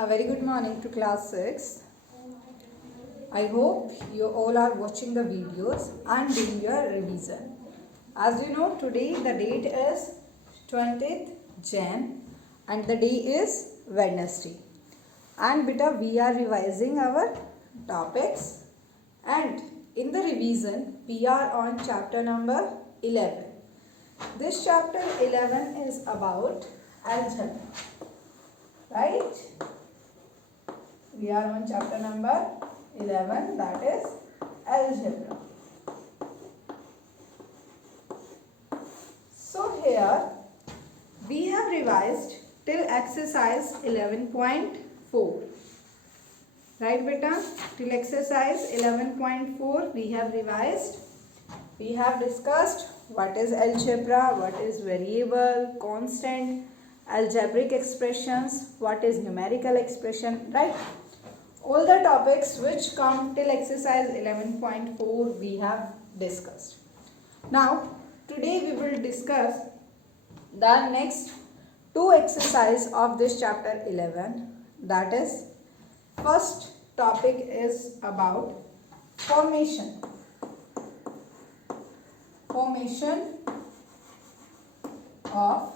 A very good morning to class 6. I hope you all are watching the videos and doing your revision. As you know, today the date is 20th Jan and the day is Wednesday. And beta, we are revising our topics, and in the revision we are on chapter number 11. This chapter 11 is about algebra, right? We are on chapter number 11, that is algebra. So here we have revised till exercise 11.4. Right beta? Till exercise 11.4 we have revised. We have discussed what is algebra, what is variable, constant, algebraic expressions, what is numerical expression, right? All the topics which come till exercise 11.4 we have discussed. Now today we will discuss the next two exercises of this chapter 11. That is, first topic is about formation of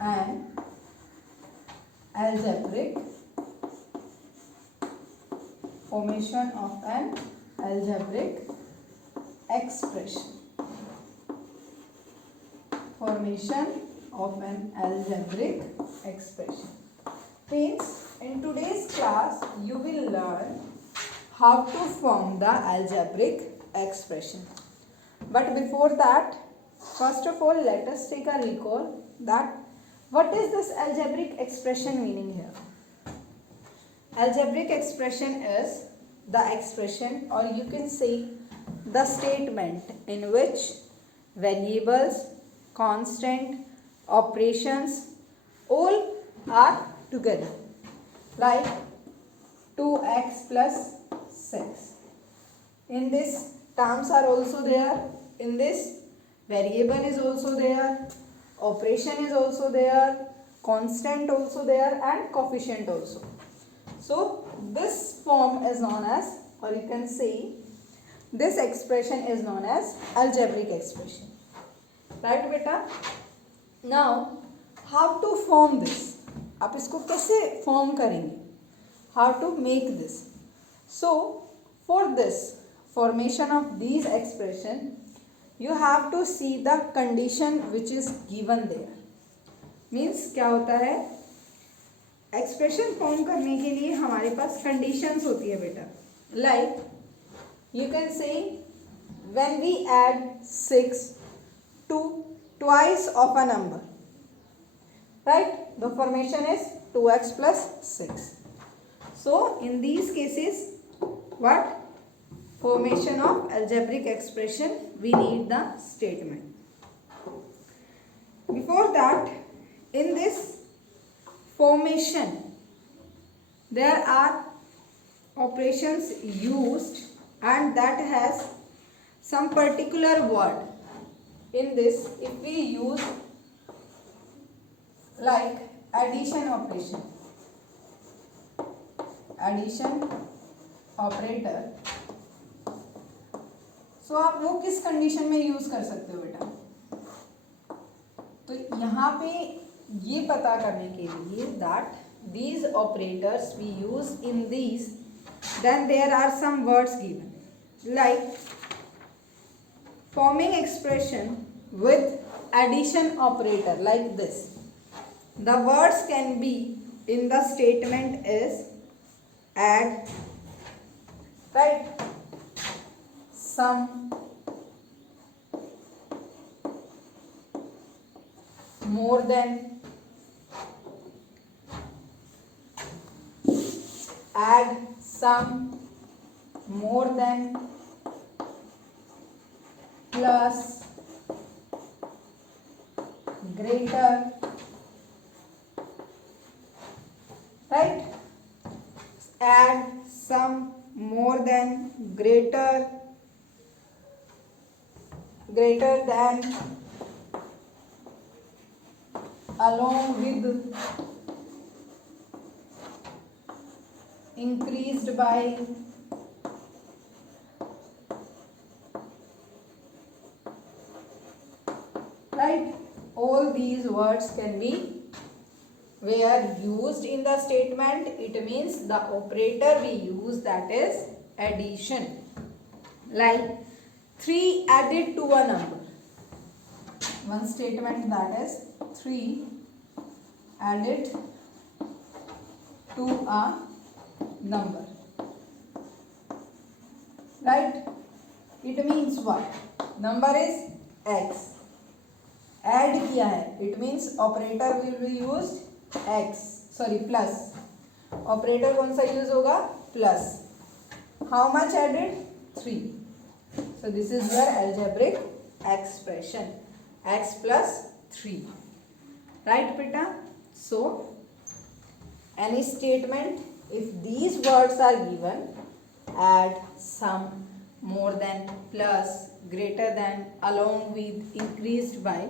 an algebraic expression. Formation of an algebraic expression means in today's class you will learn how to form the algebraic expression. But before that, first of all, let us take a recall that what is this algebraic expression meaning here. Algebraic expression is the expression, or you can say the statement, in which variables, constant, operations all are together, like 2x plus 6. In this, terms are also there. In this, variable is also there, operation is also there, constant also there, and coefficient also. So this form is known as, or you can say this expression is known as algebraic expression. Right beta? Now how to form this? आप इसको कैसे form करेंगे? How to make this? So for this formation of these expression, you have to see the condition which is given there. Means क्या होता है? Expression form करने के लिए हमारे पास कंडीशंस होती है बेटा. Like you can say when we add 6 to twice of a number, right? The formation is 2x plus 6. So in these cases, what? Formation of algebraic expression, we need the statement. Before that, in this formation there are operations used, and that has some particular word. In this, if we use like addition operator, so आप वो किस condition में use कर सकते हो बेटा? तो यहाँ पे ये पता करने के लिए that these operators we use in these, then there are some words given, like forming expression with addition operator, like this. The words can be in the statement is add, right? Sum, more than, add sum, more than, plus, greater, right? Add sum, more than, greater than, along with, increased by, right? All these words can be were used in the statement. It means the operator we use, that is addition. Like 3 added to a number. One statement, that is 3 added to a number. Right? It means what? Number is x. Add किया है. It means operator will be used x. Sorry, plus. Operator कौन सा use होगा? Plus. How much added? 3. So this is your algebraic expression. X plus 3. Right, beta? So any statement, if these words are given, add, sum, more than, plus, greater than, along with, increased by,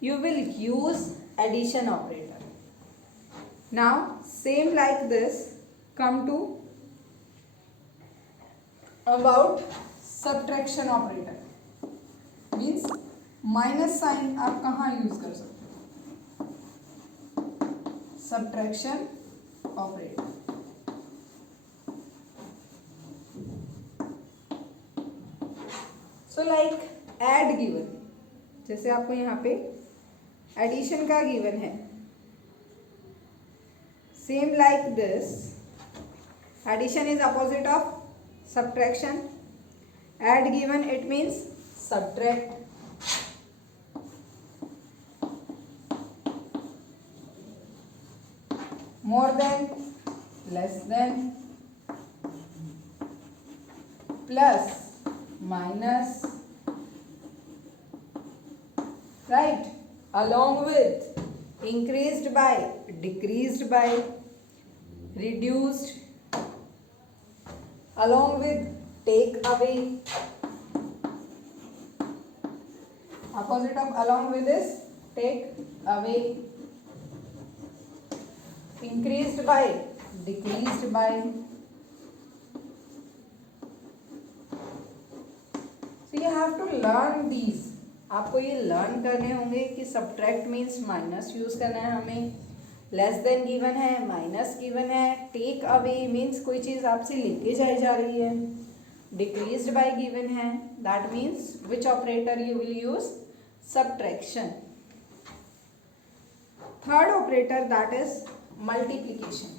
you will use addition operator. Now same like this, come to about subtraction operator. Means minus sign आप कहाँ use कर सकते हो? Subtraction operator. So like add given, जैसे आपको यहाँ पे addition का गिवन है, same like this. Addition is opposite of subtraction. Add given it means subtract. More than, less than, plus, minus, right? Along with, increased by, decreased by, reduced, along with, take away. Opposite of along with is take away. Increased by, decreased by. So you have to learn these. आपको ये learn करने होंगे कि subtract means minus use करना है हमें. Less than given है, minus given है. टेक अवे मीन्स कोई चीज आपसे लेके जाई जा रही है. डिक्रीज्ड बाय गिवन है, that means which operator you will use? Subtraction. Third operator, that is multiplication.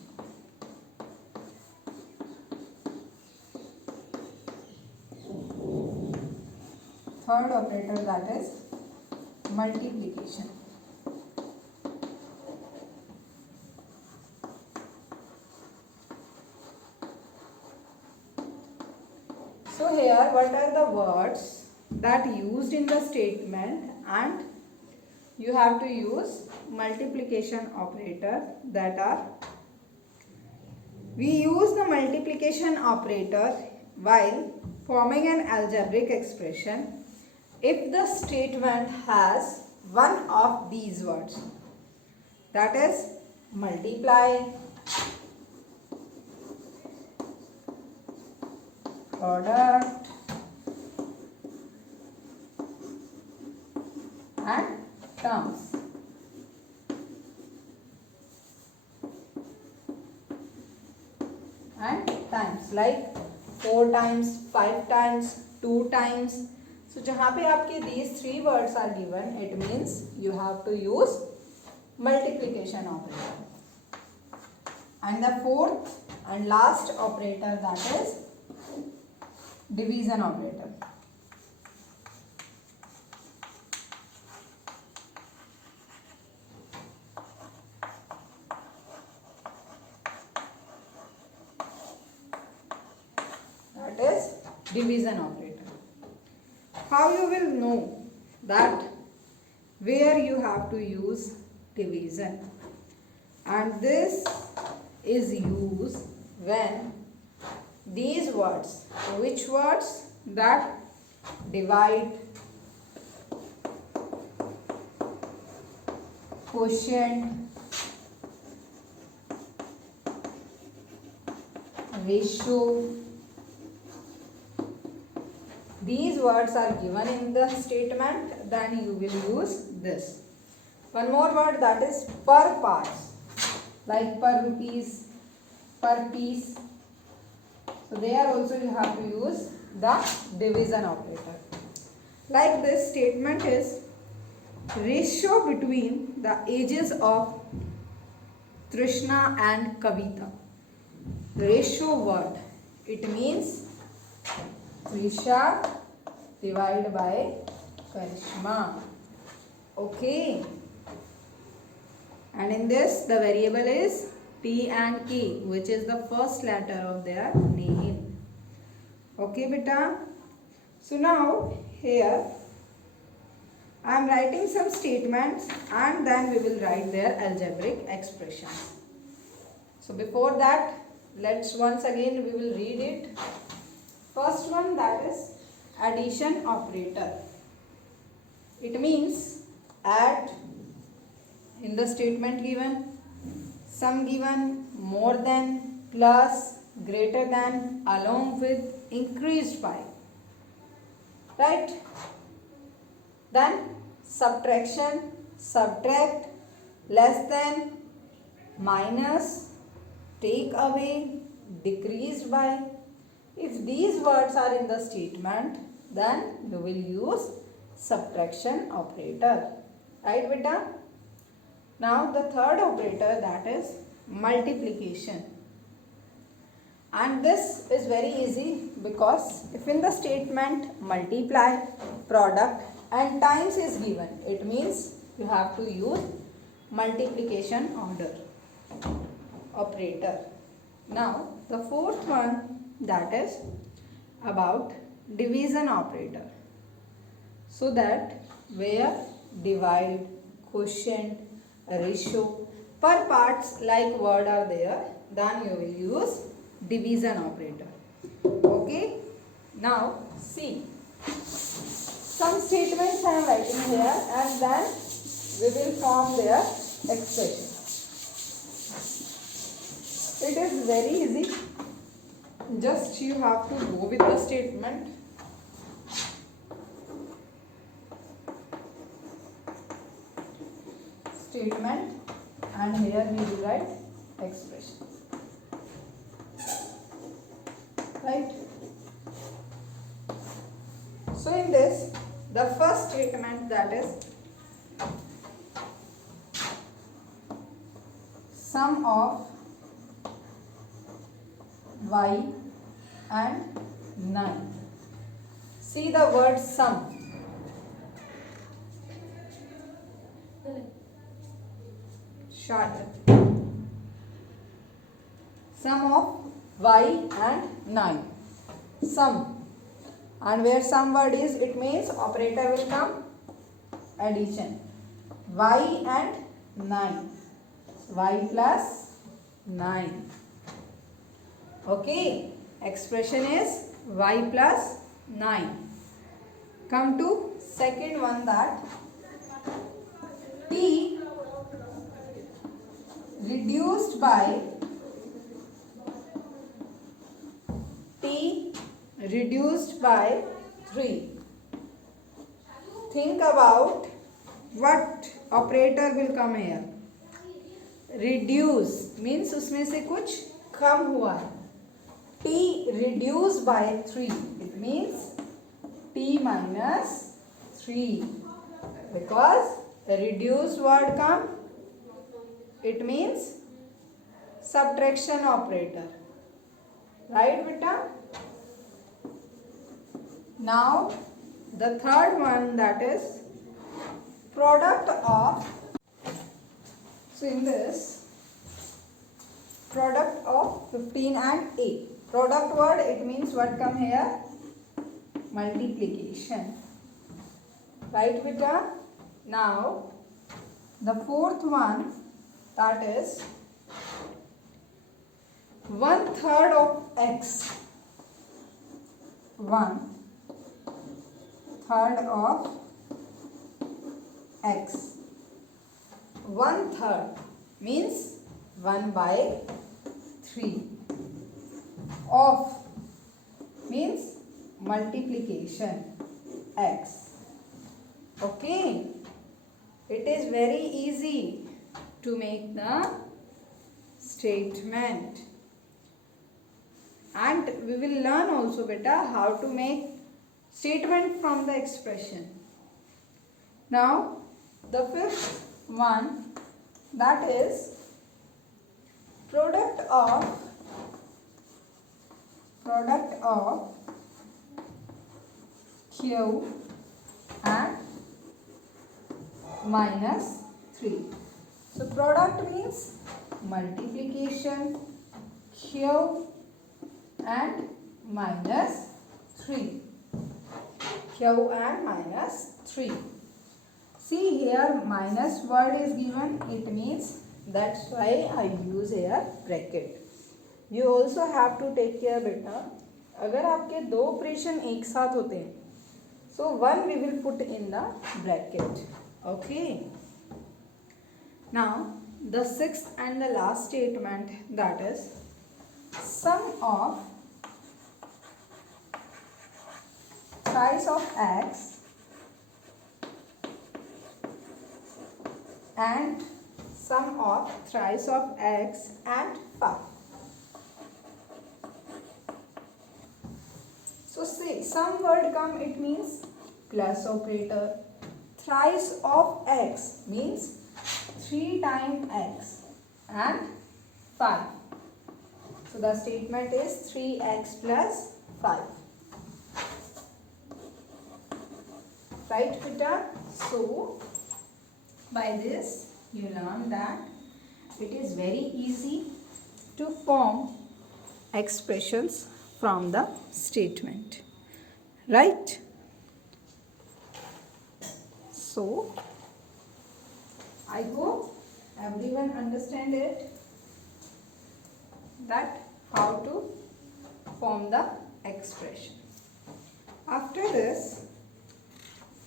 Third operator, that is multiplication. So here what are the words that used in the statement, and you have to use multiplication operator. That are, we use the multiplication operator while forming an algebraic expression if the statement has one of these words, that is multiply, product, and terms. And times, like 4 times, 5 times, 2 times. So जहाँ पे आपके these 3 words are given, it means you have to use multiplication operator. And the fourth and last operator, that is division operator. Division operator. How you will know that where you have to use division? And this is used when these words, which words? That divide, quotient, ratio. These words are given in the statement, then you will use this. One more word, that is per parts, like per rupees, per piece. So there also you have to use the division operator. Like this statement is ratio between the ages of Trishna and Kavita. Ratio word, it means Trisha divided by Karishma. Okay. And in this the variable is P and K, which is the first letter of their name. Okay beta. So now here I am writing some statements and then we will write their algebraic expressions. So before that, let's once again we will read it. First one, that is addition operator. It means add in the statement given, sum given, more than, plus, greater than, along with, increased by. Right? Then subtraction, subtract, less than, minus, take away, decreased by. If these words are in the statement, then you will use subtraction operator. Right beta? Now the third operator, that is multiplication. And this is very easy because if in the statement multiply, product and times is given, it means you have to use multiplication order operator. Now the fourth one, that is about division operator. So that where divide, quotient, ratio, per parts like word are there, then you will use division operator. Okay. Now see, some statements I am writing here and then we will form their expression. It is very easy. Just you have to go with the statement. Statement and here we will write expression. Right? So in this, the first statement, that is sum of y and 9. See the word sum. Short. Sum of y and 9. Sum. And where sum word is, it means operator will come addition. Y and 9. Y plus 9. Okay. Expression is y plus 9. Come to second one, that t reduced by t reduced by 3. Think about what operator will come here. Reduce means उसमें से कुछ कम हुआ है. T reduced by 3. It means t minus 3. Because the reduced word come, it means subtraction operator. Right beta? Now the third one, that is product of. So in this, product of 15 and 8. Product word, it means what come here? Multiplication. Right beta? Now the fourth one, that is 1/3 of x. 1/3 of x. 1/3 means 1/3. of means multiplication x. Okay, it is very easy to make the statement, and we will learn also beta how to make statement from the expression. Now the fifth one, that is product of q and minus 3. So product means multiplication, q and minus 3. Q and minus 3. See here minus word is given, it means that's why I use here bracket. You also have to take care beta, अगर आपके दो operation एक साथ होते हैं so one we will put in the bracket. Okay. Now the sixth and the last statement, that is sum of thrice of x and sum of thrice of x and 5. So see, some word come, it means plus operator. Thrice of x means 3 times x and 5. So the statement is 3x plus 5. Right beta? So by this you learn that it is very easy to form expressions from the statement, right? So I hope everyone understand it, that how to form the expression. After this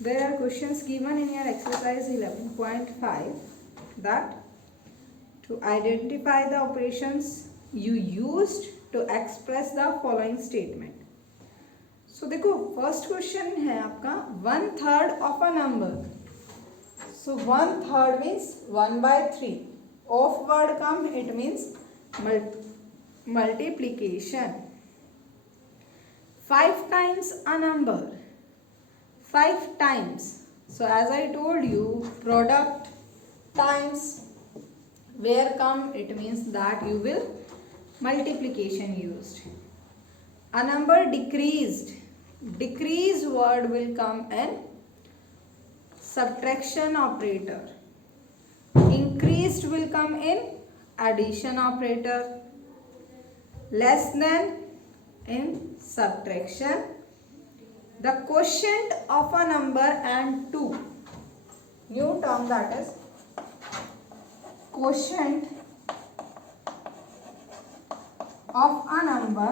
there are questions given in your exercise 11.5, that to identify the operations you used to express the following statement. So देखो first question है आपका 1/3 of a number. So 1/3 means 1/3. Of word come, it means multiplication. 5 times a number. 5 times. So as I told you, product times where come, it means that you will multiplication used. A number decreased. Decrease word will come in subtraction operator. Increased will come in addition operator. Less than in subtraction. The quotient of a number and 2. New term, that is quotient of a number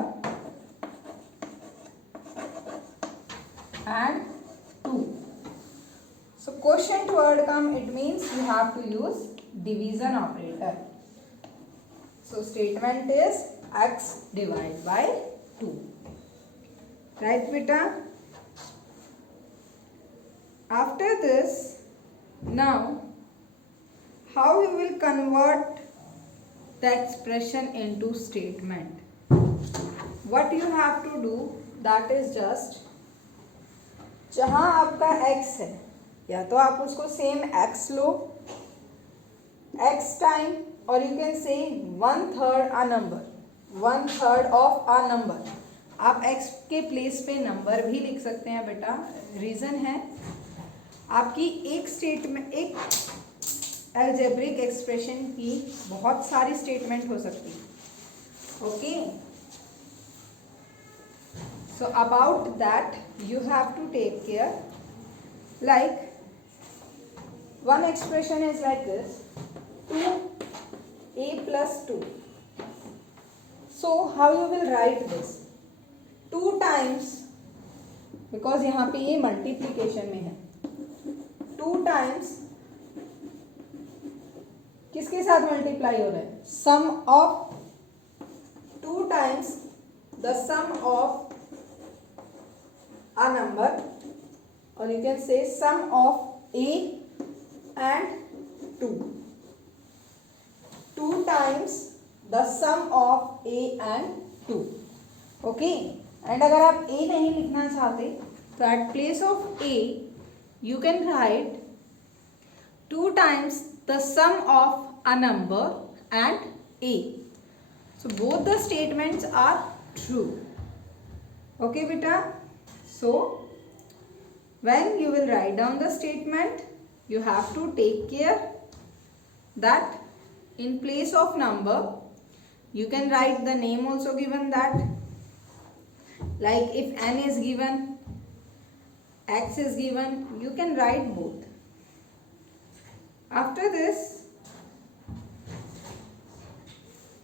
and 2. So quotient word come, it means you have to use division operator. So statement is x divided by 2. Right beta? After this, now how you will convert the expression into statement? What you have to do, that is just जहाँ आपका x है या तो आप उसको same x लो, x time, और you can से 1/3 a number, 1/3 of a number. आप x के प्लेस पे नंबर भी लिख सकते हैं बेटा. रीज़न है आपकी एक स्टेटमेंट, एक अलजेब्रिक एक्सप्रेशन की बहुत सारी स्टेटमेंट हो सकती है. Okay, so about that you have to take care. Like one expression is like this, 2a plus 2. So how you will write this? 2 times, because यहाँ पे ये मल्टीप्लीकेशन में है, 2 टाइम्स किसके साथ मल्टीप्लाई हो रहा है? Sum of 2 times the sum of a number, or you can say sum of a and 2. 2 times the sum of a and 2. Okay, and अगर आप a नहीं लिखना चाहते तो at place of a you can write 2 times the sum of a number and a. So both the statements are true. Okay beta, so when you will write down the statement, you have to take care that in place of number you can write the name also given that, like if n is given, x is given, you can write both. After this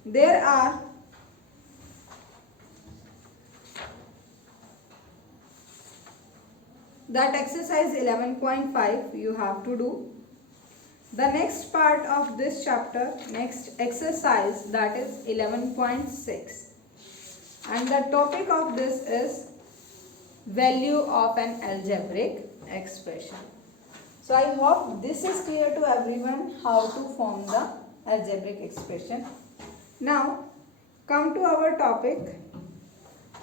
there are that exercise 11.5 you have to do. The next part of this chapter, next exercise, that is 11.6, and the topic of this is value of an algebraic expression. So I hope this is clear to everyone how to form the algebraic expression. Now come to our topic,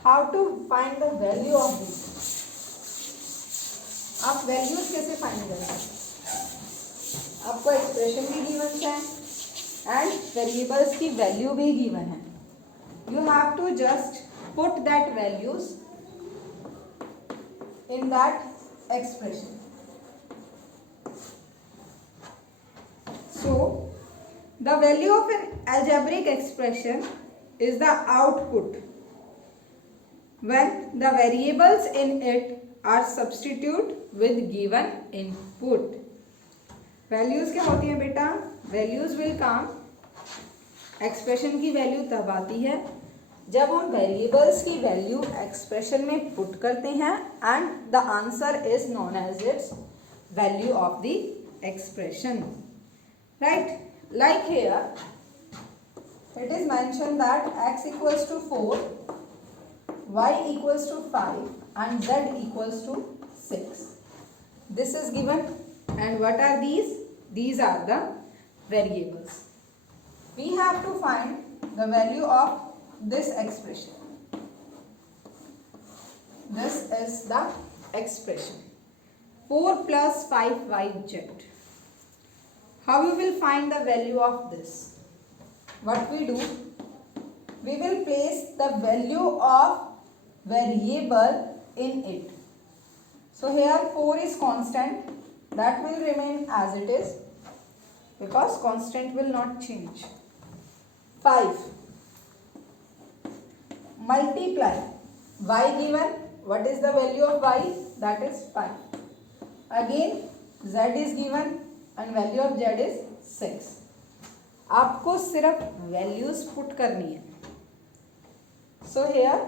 how to find the value of this. आप values कैसे find करेंगे? आपको expression भी given है and variables की value भी given है. You have to just put that values in that expression. So the value of an algebraic expression is the output when the variables in it are substituted with given input. Values क्या होती हैं बेटा? Values will come, expression की value तब आती है जब उन वेरिएबल्स की वैल्यू एक्सप्रेशन में पुट करते हैं and the answer is known as its value of the expression. Right, like here it is mentioned that x equals to 4, y equals to 5 and z equals to 6. This is given, and what are these? These are the variables. We have to find the value of this expression. This is the expression 4 plus 5yz. How you will find the value of this? What we do, we will place the value of variable in it. So here 4 is constant, that will remain as it is because constant will not change. 5 multiply y given, what is the value of y? That is 5. Again z is given and value of z is 6. आपको सिर्फ values put करनी है. So here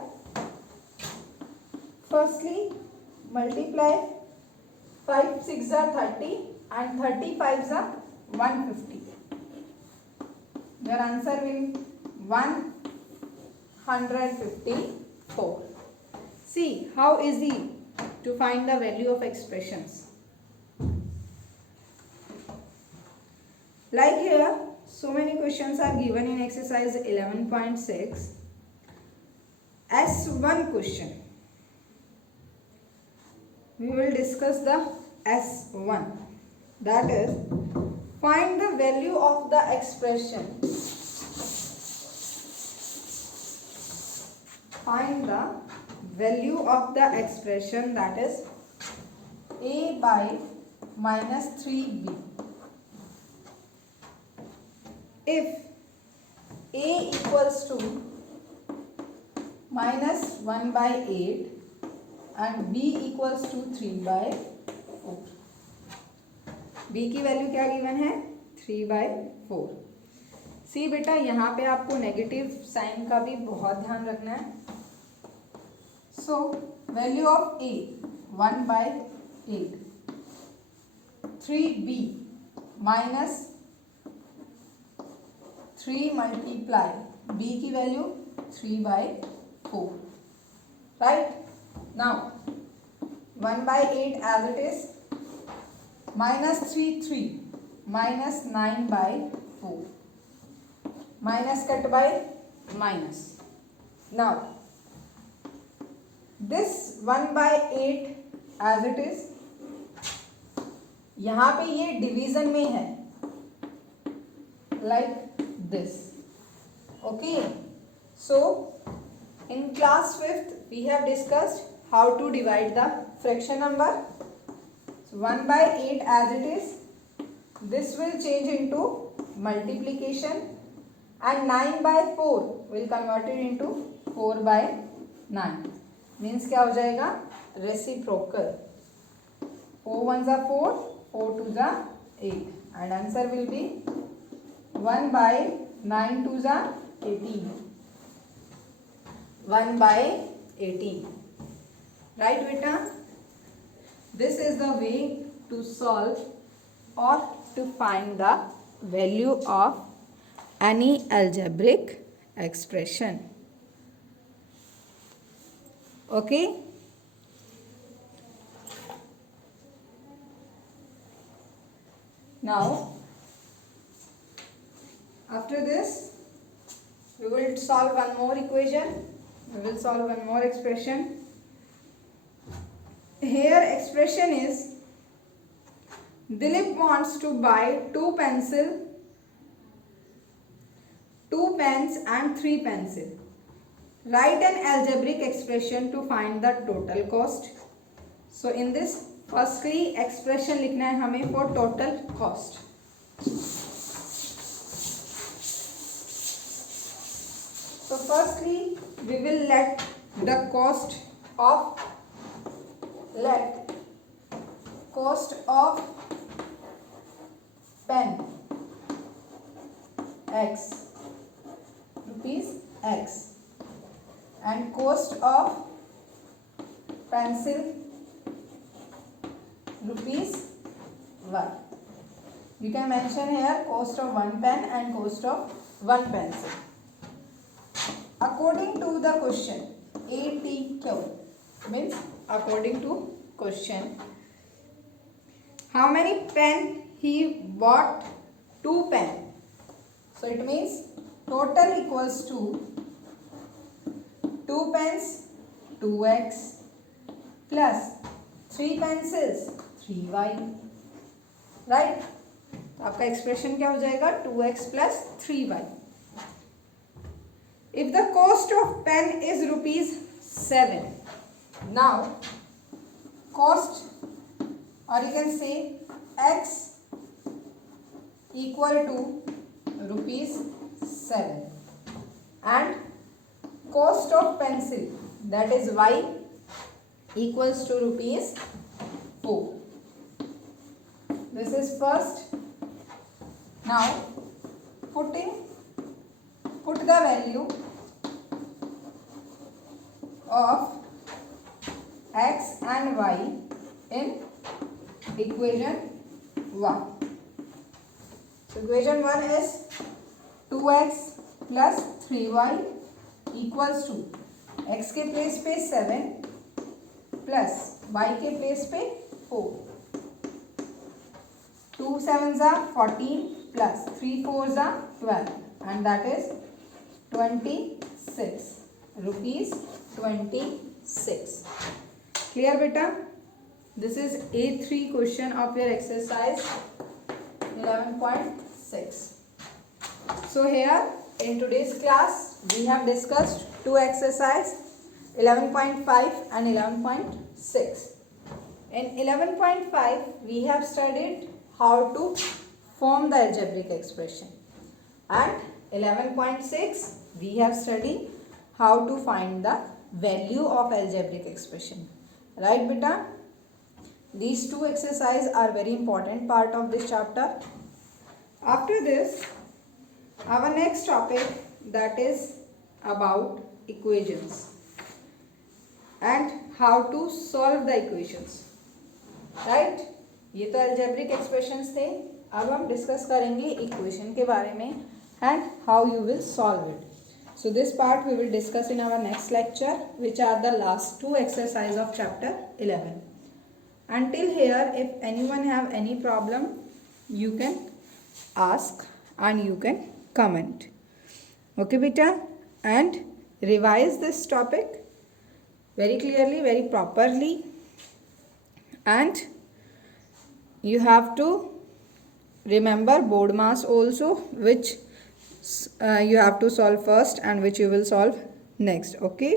firstly multiply 5 6 are 30 and 35 are 150. Your answer will 154. See how easy to find the value of expressions. Like here, so many questions are given in exercise 11.6. S1 question. We will discuss the S1. That is, find the value of the expression. Find the value of the expression, that is a by minus 3b. If a equals to minus 1 by 8 and b equals to 3 by 4. b की value क्या given है? 3 by 4. सी बेटा, यहाँ पे आपको negative sign का भी बहुत ध्यान रखना है. So value of a 1 by 8, 3b minus 3 multiply b की value 3 by 4. Right? Now 1 by 8 as it is, minus 3 3, minus 9 by 4, minus cut by minus. Now this 1 by 8 as it is, यहाँ पे ये डिवीजन में है, like this. Okay, so in class 5th we have discussed how to divide the fraction number. So 1 by 8 as it is, this will change into multiplication, and 9 by 4 will convert it into 4 by 9. Means क्या हो जाएगा? Reciprocal. 4 ones are 4, 4 twos are 8, and answer will be 1 by 9 twos are 18. 1 by 18. Right, beta? This is the way to solve or to find the value of any algebraic expression. Okay? Now, after this, we will solve one more equation. We will solve one more expression. Here expression is, Dilip wants to buy 2 pens and 3 pencils. Write an algebraic expression to find the total cost. So in this, firstly expression लिखना है हमें for total cost. So firstly we will let the cost of pen x, rupees x, and cost of pencil rupees y. You can mention here cost of 1 pen and cost of 1 pencil. According to the question, ATQ means according to question, how many pen he bought? 2 pen. So it means total equals to 2 pens 2x plus 3 pencils 3y. Right? तो आपका expression क्या हो जाएगा? 2x plus 3y. If the cost of pen is rupees 7, now cost, or you can say x equal to rupees 7, and cost of pencil, that is y, equals to rupees 4. This is first. Now put the value of x and y in equation 1. So equation 1 is 2x plus 3y equals to x के place पे 7 plus y के place पे 4. 2 sevens are 14 plus 3 fours are 12, and that is 26 rupees 26. Clear beta? This is A3 question of your exercise 11.6. So here in today's class we have discussed 2 exercise 11.5 and 11.6. In 11.5 we have studied how to form the algebraic expression, and 11.6 we have studied how to find the value of algebraic expression. Right beta? These 2 exercises are very important part of this chapter. After this, our next topic, that is about equations and how to solve the equations. Right? ये तो algebraic expressions थे. अब हम discuss करेंगे equation के बारे में and how you will solve it. So this part we will discuss in our next lecture, which are the last two exercises of chapter 11. Until here, if anyone have any problem, you can ask and you can comment. Okay beta, and revise this topic very clearly, very properly, and you have to remember board mass also, which you have to solve first and which you will solve next. Okay,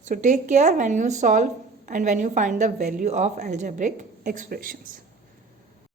so take care when you solve and when you find the value of algebraic expressions.